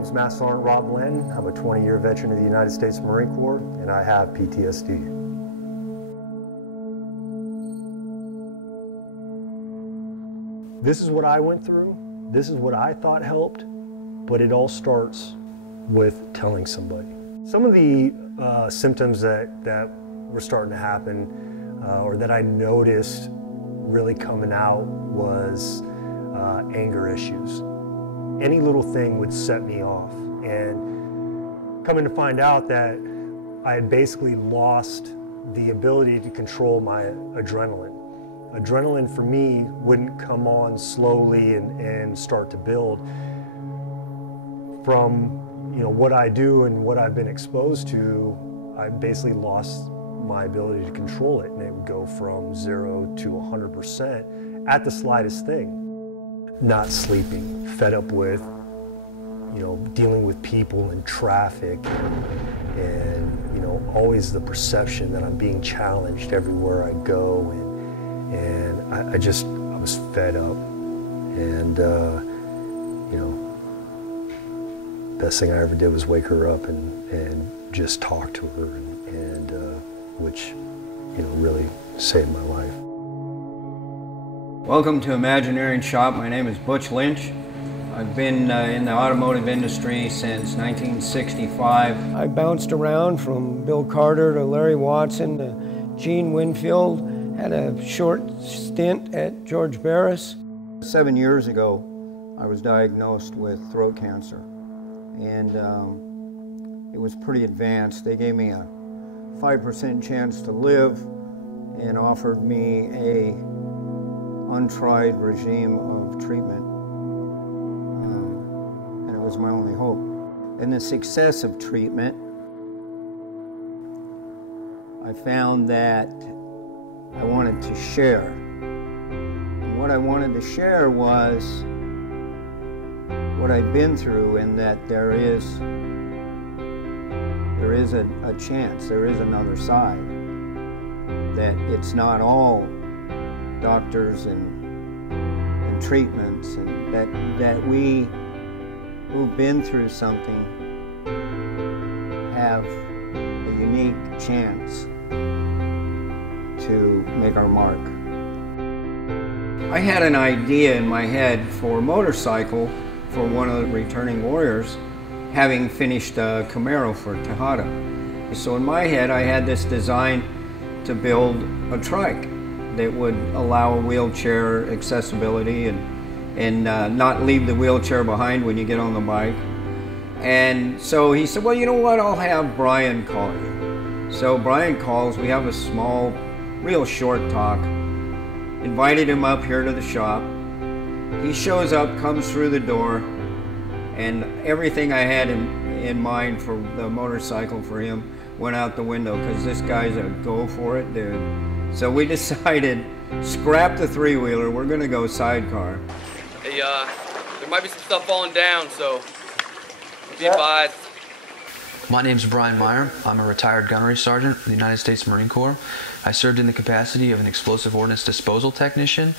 name's Master Sergeant Blanton. I'm a 20-year veteran of the United States Marine Corps, and I have PTSD. This is what I went through. This is what I thought helped, but it all starts with telling somebody. Some of the symptoms that were starting to happen, or that I noticed really coming out, was anger issues. Any little thing would set me off, and coming to find out that I had basically lost the ability to control my adrenaline. Adrenaline for me wouldn't come on slowly and start to build. From what I do and what I've been exposed to, I basically lost my ability to control it, and it would go from 0 to 100% at the slightest thing. Not sleeping, fed up with, dealing with people and traffic, and always the perception that I'm being challenged everywhere I go, and I was fed up, and best thing I ever did was wake her up and just talk to her, and which really saved my life. Welcome to Imagineering Shop. My name is Butch Lynch. I've been in the automotive industry since 1965. I bounced around from Bill Carter to Larry Watson to Gene Winfield. Had a short stint at George Barris. 7 years ago, I was diagnosed with throat cancer, and it was pretty advanced. They gave me a 5% chance to live and offered me a untried regime of treatment, and it was my only hope. And the success of treatment, I found that I wanted to share. And what I wanted to share was what I'd been through, and that there is a chance, there is another side, that it's not all doctors and treatments, and that we who've been through something have a unique chance to make our mark. I had an idea in my head for a motorcycle for one of the returning warriors, having finished a Camaro for Tejada. So in my head, I had this design to build a trike that would allow a wheelchair accessibility and not leave the wheelchair behind when you get on the bike. And so he said, well, you know what, I'll have Brian call you. So Brian calls, we have a small, real short talk. Invited him up here to the shop. He shows up, comes through the door, and everything I had in mind for the motorcycle for him went out the window, because this guy's a go for it dude. So we decided, scrap the three-wheeler, we're gonna go sidecar. Hey, there might be some stuff falling down, so be advised. My name's Brian Meyer. I'm a retired gunnery sergeant in the United States Marine Corps. I served in the capacity of an explosive ordnance disposal technician.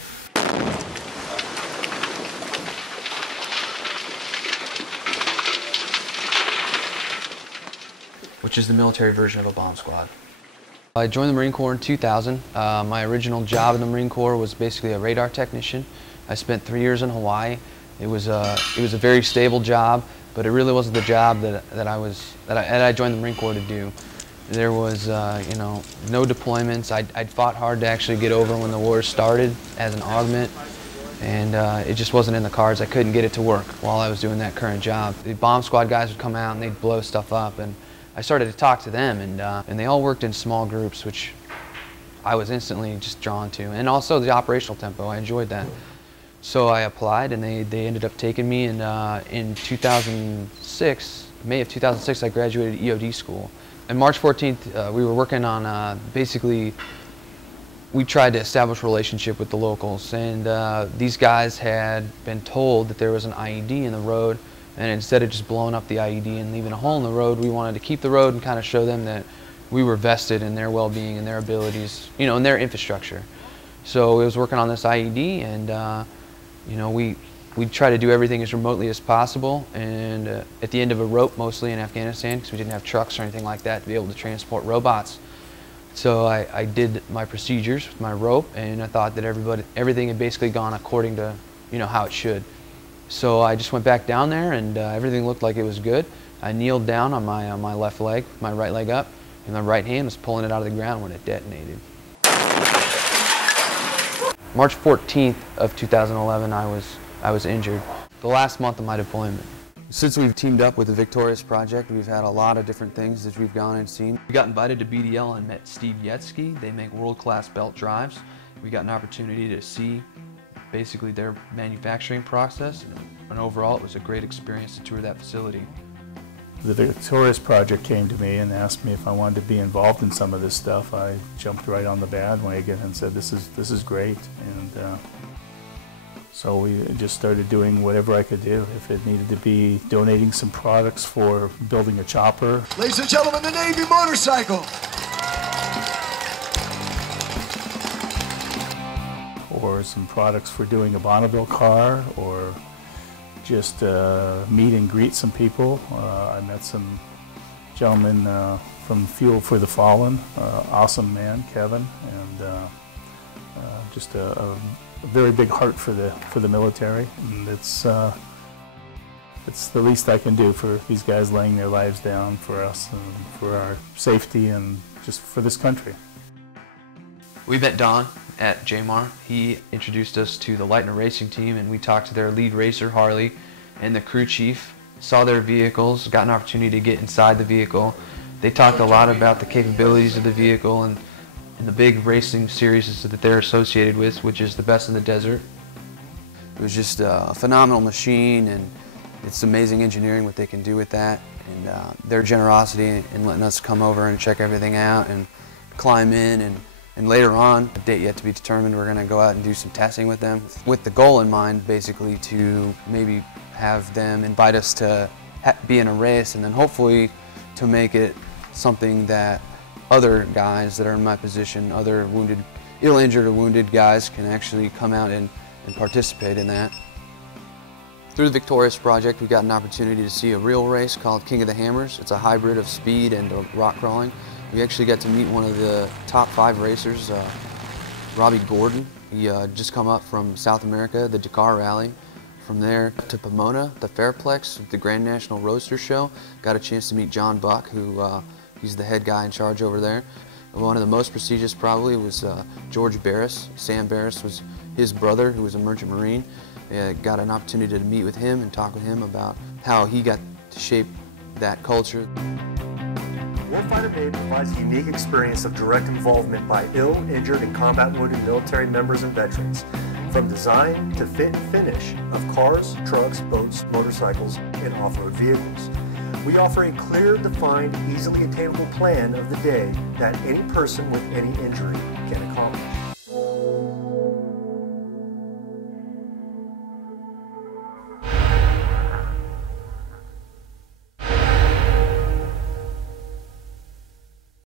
Which is the military version of a bomb squad. I joined the Marine Corps in 2000. My original job in the Marine Corps was basically a radar technician. I spent 3 years in Hawaii. It was a very stable job, but it really wasn't the job that I joined the Marine Corps to do. There was no deployments. I'd fought hard to actually get over when the war started as an augment, and it just wasn't in the cards. I couldn't get it to work while I was doing that current job. The bomb squad guys would come out and they'd blow stuff up, and I started to talk to them, and they all worked in small groups, which I was instantly just drawn to, and also the operational tempo. I enjoyed that. So I applied, and they ended up taking me, and in 2006, May of 2006, I graduated EOD school. And March 14th, we were working on basically, we tried to establish a relationship with the locals, and these guys had been told that there was an IED in the road, and instead of just blowing up the IED and leaving a hole in the road, we wanted to keep the road and kind of show them that we were vested in their well-being and their abilities, in their infrastructure. So I was working on this IED, and we We try to do everything as remotely as possible, and at the end of a rope, mostly in Afghanistan, because we didn't have trucks or anything like that to be able to transport robots. So I did my procedures with my rope, and I thought that everything had basically gone according to, you know, how it should. So I just went back down there, and everything looked like it was good. I kneeled down on my left leg, my right leg up, and my right hand was pulling it out of the ground when it detonated. March 14th of 2011, I was injured. The last month of my deployment. Since we've teamed up with the Victorious Project, we've had a lot of different things that we've gone and seen. We got invited to BDL and met Steve Yetsky. They make world-class belt drives. We got an opportunity to see basically their manufacturing process, and overall it was a great experience to tour that facility. The Victorious Project came to me and asked me if I wanted to be involved in some of this stuff. I jumped right on the bandwagon and said, this is great. And so we just started doing whatever I could do. If it needed to be donating some products for building a chopper. Ladies and gentlemen, the Navy motorcycle. Or some products for doing a Bonneville car, or just meet and greet some people. I met some gentlemen from Fuel for the Fallen, awesome man, Kevin, and just a very big heart for the military. And it's the least I can do for these guys laying their lives down for us and for our safety and just for this country. We met Don at JMAR. He introduced us to the Leitner racing team, and we talked to their lead racer, Harley, and the crew chief, saw their vehicles, got an opportunity to get inside the vehicle. They talked a lot about the capabilities of the vehicle and the big racing series that they're associated with, which is the Best in the Desert. It was just a phenomenal machine, and it's amazing engineering what they can do with that, and their generosity in letting us come over and check everything out and climb in, and later on, a date yet to be determined, we're going to go out and do some testing with them, with the goal in mind basically to maybe have them invite us to be in a race, and then hopefully to make it something that other guys that are in my position, other wounded, ill-injured or wounded guys, can actually come out and participate in that. Through the Victorious Project, we got an opportunity to see a real race called King of the Hammers. It's a hybrid of speed and rock crawling. We actually got to meet one of the top 5 racers, Robbie Gordon. He just come up from South America, the Dakar Rally. From there to Pomona, the Fairplex, the Grand National Roadster Show. Got a chance to meet John Buck, who he's the head guy in charge over there. And one of the most prestigious probably was George Barris. Sam Barris was his brother, who was a merchant marine. Got an opportunity to meet with him and talk with him about how he got to shape that culture. Warfighter Bay provides a unique experience of direct involvement by ill, injured, and combat-wounded military members and veterans, from design to fit and finish of cars, trucks, boats, motorcycles, and off-road vehicles. We offer a clear, defined, easily attainable plan of the day that any person with any injury can accomplish.